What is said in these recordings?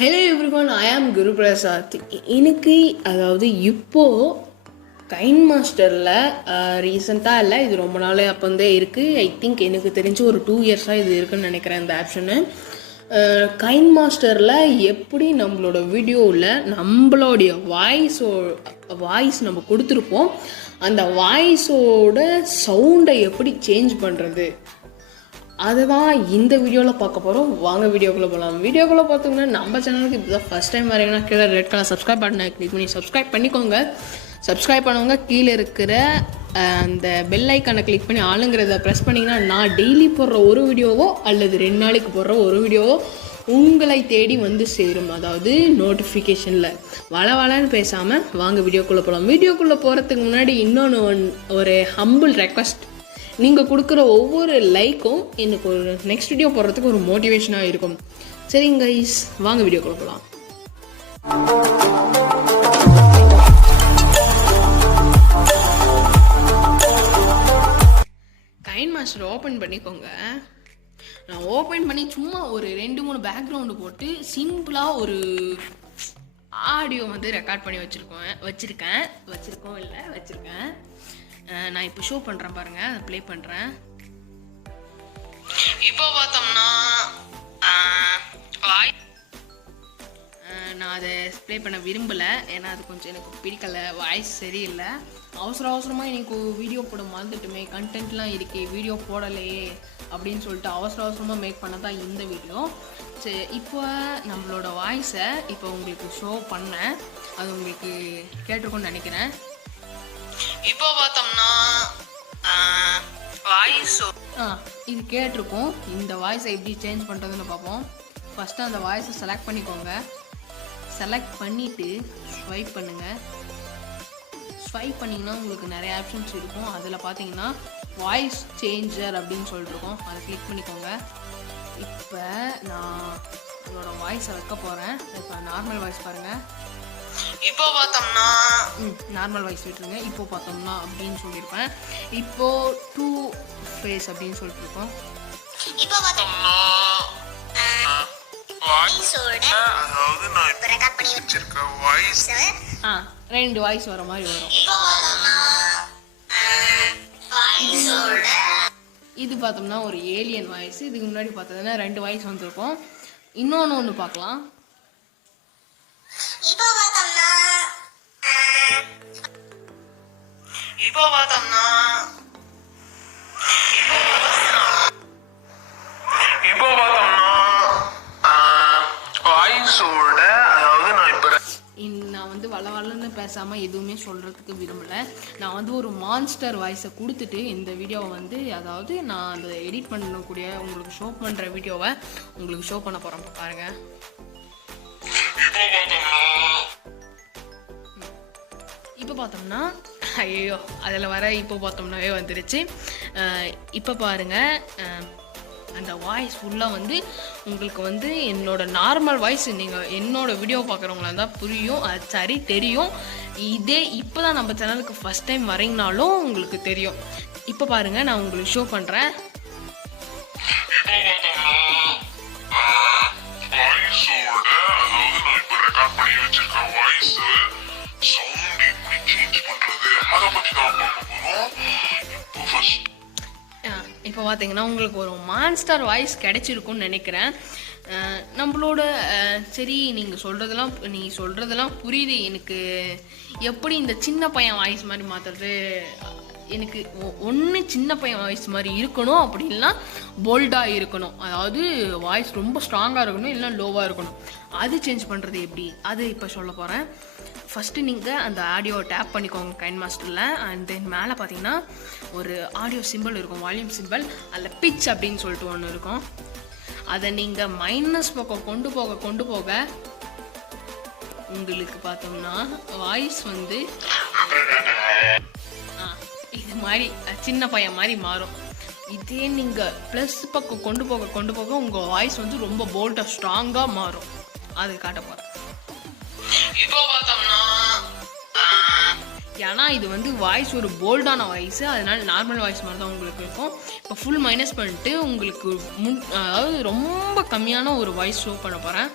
Hello everyone, ஐ ஆம் குரு பிரசாத். எனக்கு அதாவது இப்போது கைன் மாஸ்டரில் ரீசெண்டாக இல்லை, இது ரொம்ப நாள் அப்போ இருந்தே இருக்குது. ஐ திங்க் எனக்கு தெரிஞ்சு ஒரு 2 இயர்ஸாக இது இருக்குதுன்னு நினைக்கிறேன் இந்த ஆப்ஷனு. கைன் மாஸ்டரில் எப்படி நம்மளோட வீடியோவில் நம்மளுடைய வாய்ஸ் நம்ம கொடுத்துருப்போம், அந்த வாய்ஸோட சவுண்டை எப்படி சேஞ்ச் பண்ணுறது, அதுதான் இந்த வீடியோவில் பார்க்க போகிறோம். வாங்க வீடியோக்குள்ளே போகலாம். வீடியோக்குள்ளே பார்த்தோம்னா நம்ம சேனலுக்கு இப்போ தான் ஃபஸ்ட் டைம் வரீங்கன்னா கீழே ரெட் கலர் சப்ஸ்கிரைப் பட்டனை கிளிக் பண்ணி சப்ஸ்கிரைப் பண்ணிக்கோங்க. சப்ஸ்கிரைப் பண்ணவங்க கீழே இருக்கிற அந்த பெல் ஐக்கானை கிளிக் பண்ணி ஆளுங்கிறத ப்ரெஸ் பண்ணிங்கன்னா நான் டெய்லி போடுற ஒரு வீடியோவோ அல்லது 2 நாளைக்கு போடுற ஒரு வீடியோவோ உங்களை தேடி வந்து சேரும். அதாவது நோட்டிஃபிகேஷனில் வளன்னு பேசாமல் வாங்க வீடியோக்குள்ளே போகலாம். வீடியோக்குள்ளே போகிறதுக்கு முன்னாடி இன்னொன்று ஒரு ஹம்பிள் ரெக்வஸ்ட். நீங்கள் கொடுக்குற ஒவ்வொரு லைக்கும் எனக்கு ஒரு நெக்ஸ்ட் வீடியோ போடுறதுக்கு ஒரு மோட்டிவேஷனாக இருக்கும். சரிங்க கைஸ், வாங்க வீடியோ கொடுக்கலாம். கைன் மாஸ்டர் ஓப்பன் பண்ணிக்கோங்க. நான் ஓப்பன் பண்ணி சும்மா ஒரு 2-3 பேக்ரவுண்டு போட்டு சிம்பிளாக ஒரு ஆடியோ வந்து ரெக்கார்ட் பண்ணி வச்சுருக்கேன். நான் இப்போ ஷோ பண்ணுறேன் பாருங்கள், அதை ப்ளே பண்ணுறேன். இப்போ பார்த்தோம்னா நான் அதை ப்ளே பண்ண விரும்பலை, ஏன்னா அது கொஞ்சம் எனக்கு பிடிக்கலை, வாய்ஸ் சரியில்லை. அவசரமாக எனக்கு வீடியோ போட மறந்துட்டுமே, கண்டென்ட்லாம் இருக்கே, வீடியோ போடலையே அப்படின்னு சொல்லிட்டு அவசரமாக மேக் பண்ண தான் இந்த வீடியோ. சரி, இப்போ நம்மளோட வாய்ஸை இப்போ உங்களுக்கு ஷோ பண்ணேன், அது உங்களுக்கு கேட்டிருக்குன்னு நினைக்கிறேன். இப்போ பார்த்தோம்னா வாய்ஸ் இது கேட்டிருக்கோம். இந்த வாய்ஸை எப்படி சேஞ்ச் பண்ணுறதுன்னு பார்ப்போம். ஃபஸ்ட்டு அந்த வாய்ஸை செலக்ட் பண்ணிக்கோங்க. செலக்ட் பண்ணிவிட்டு ஸ்வைப் பண்ணுங்கள். ஸ்வைப் பண்ணிங்கன்னா உங்களுக்கு நிறைய ஆப்ஷன்ஸ் இருக்கும். அதில் பார்த்தீங்கன்னா வாய்ஸ் சேஞ்சர் அப்படின்னு சொல்லிட்டுருக்கோம், அதை கிளிக் பண்ணிக்கோங்க. இப்போ நான் என்னோடய வாய்ஸை வைக்க போகிறேன். இப்போ நார்மல் வாய்ஸ் பாருங்கள். இப்போ பார்த்தோம்னா நார்மல் வாய்ஸ் விட்டுருங்க. இப்போ பார்த்தோம்னா அப்படின்னு சொல்லியிருப்பேன். இப்போ 2 ஃபேஸ் அப்படின்னு சொல்லிட்டு இருக்கோம். இப்போ பார்த்தோம்னா அதாவது நான் இப்போ ரெக்கார்ட் பண்ணி வச்சிருக்க வாய்ஸ் 2 வாய்ஸ் வர மாதிரி வரும். இது பார்த்தோம்னா ஒரு ஏலியன் வாய்ஸ். இதுக்கு முன்னாடி பார்த்ததுன்னா 2 வாய்ஸ் வந்திருக்கும். இன்னொன்று பார்க்கலாம். இப்போ பார்த்தோம்னா வாய்ஸோட, அதாவது நான் வந்து வளன்னு பேசாமல் எதுவுமே சொல்கிறதுக்கு விரும்பலை. நான் வந்து ஒரு மான்ஸ்டர் வாய்ஸை கொடுத்துட்டு இந்த வீடியோவை வந்து, அதாவது நான் அந்த எடிட் பண்ணக்கூடிய உங்களுக்கு ஷோ பண்ணுற வீடியோவை உங்களுக்கு ஷோ பண்ண போகிறேன் பாருங்கள். இப்போ பார்த்தோம்னா ஐயோ அதில் வர இப்போ பார்த்தோம்னாவே வந்துருச்சு. இப்போ பாருங்கள், அந்த வாய்ஸ் ஃபுல்லாக வந்து உங்களுக்கு வந்து என்னோட நார்மல் வாய்ஸ், நீங்கள் என்னோட வீடியோ பார்க்குறவங்களா இருந்தால் புரியும், அது சரி தெரியும். இதே இப்போ தான் நம்ம சேனலுக்கு ஃபஸ்ட் டைம் வரீங்கனாலும் உங்களுக்கு தெரியும். இப்போ பாருங்கள், நான் உங்களுக்கு ஷோ பண்ணுறேன். இப்போ பார்த்தீங்கன்னா உங்களுக்கு ஒரு மான்ஸ்டர் வாய்ஸ் கிடைச்சிருக்குன்னு நினைக்கிறேன். நம்மளோட சரி, நீங்கள் சொல்கிறதெல்லாம் புரியுது எனக்கு. எப்படி இந்த சின்ன பையன் வாய்ஸ் மாதிரி மாற்றுறது, எனக்கு ஒன்று சின்ன பையன் வாய்ஸ் மாதிரி இருக்கணும், அப்படி இல்லைனா போல்டாக இருக்கணும். அதாவது வாய்ஸ் ரொம்ப ஸ்ட்ராங்காக இருக்கணும், இல்லைனா லோவாக இருக்கணும். அது சேஞ்ச் பண்ணுறது எப்படி, அது இப்போ சொல்ல போகிறேன். ஃபஸ்ட்டு நீங்கள் அந்த ஆடியோவை டேப் பண்ணிக்கோங்க கைன் மாஸ்டரில். அண்ட் தென் மேலே பார்த்தீங்கன்னா ஒரு ஆடியோ சிம்பிள் இருக்கும், வால்யூம் சிம்பிள். அதில் பிட்ச் அப்படின்னு சொல்லிட்டு ஒன்று இருக்கும். அதை நீங்கள் மைனஸ் பக்கம் கொண்டு போக உங்களுக்கு பார்த்தோம்னா வாய்ஸ் வந்து இது மாதிரி சின்ன பையன் மாதிரி மாறும். இதே நீங்கள் ப்ளஸ் பக்கம் கொண்டு போக உங்கள் வாய்ஸ் வந்து ரொம்ப போல்டாக ஸ்ட்ராங்காக மாறும். அது காட்ட போகிறேன். இப்போ பார்த்தோம்னா ஏன்னா இது வந்து வாய்ஸ் ஒரு போல்டான வாய்ஸு, அதனால நார்மல் வாய்ஸ் மாதிரி தான் உங்களுக்கு இருக்கும். இப்போ ஃபுல் மைனஸ் பண்ணிட்டு உங்களுக்கு அதாவது ரொம்ப கம்மியான ஒரு வாய்ஸ் ஷோ பண்ண போகிறேன்.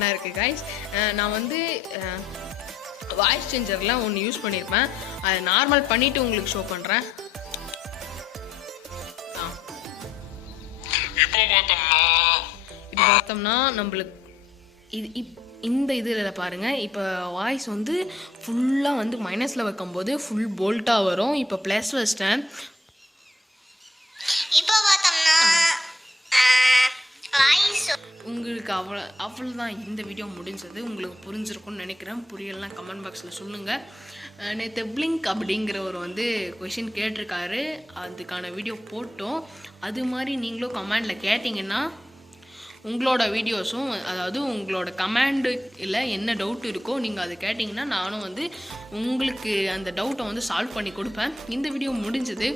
ஃபன்னாக இருக்குது கைஸ். நான் வந்து வாய்ஸ் சேஞ்சர்லாம் ஒன்று யூஸ் பண்ணியிருப்பேன். அதை நார்மல் பண்ணிவிட்டு உங்களுக்கு ஷோ பண்ணுறேன். இப்போ பார்த்தோம்னா நம்மளுக்கு இந்த இதில் பாருங்கள், இப்போ வாய்ஸ் வந்து ஃபுல்லாக வந்து மைனஸில் வைக்கும்போது ஃபுல் போல்ட்டாக வரும். இப்போ ப்ளஸ் வச்சிட்டேன். இப்போ பார்த்தோம்னா உங்களுக்கு அவ்வளோதான் இந்த வீடியோ முடிஞ்சது. உங்களுக்கு புரிஞ்சிருக்கும்னு நினைக்கிறேன். புரியலாம் கமெண்ட் பாக்ஸில் சொல்லுங்கள். நேற்று பிளிங்க் அப்படிங்கிறவர் வந்து கொஷின் கேட்டிருக்காரு, அதுக்கான வீடியோ போட்டோம். அது மாதிரி நீங்களும் கமெண்டில் கேட்டிங்கன்னா உங்களோட வீடியோஸும், அதாவது உங்களோட கமெண்டு இல்லை என்ன டவுட் இருக்கோ நீங்கள் அதை கேட்டிங்கன்னா நானும் வந்து உங்களுக்கு அந்த டவுட்டை வந்து சால்வ் பண்ணி கொடுப்பேன். இந்த வீடியோ முடிஞ்சது.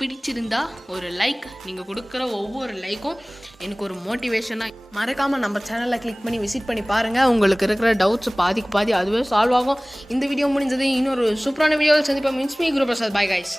பிடிச்சிருந்தா ஒரு லைக், நீங்கள் கொடுக்குற ஒவ்வொரு லைக்கும் எனக்கு ஒரு மோட்டிவேஷனாக. மறக்காமல் நம்ம சேனலை கிளிக் பண்ணி விசிட் பண்ணி பாருங்கள். உங்களுக்கு இருக்கிற டவுட்ஸ் பாதிக்கு பாதி அதுவே சால்வ் ஆகும். இந்த வீடியோ முடிஞ்சது. இன்னொரு சூப்பரான வீடியோவில் சந்திப்போம். Means me Guru Prasad. Bye guys.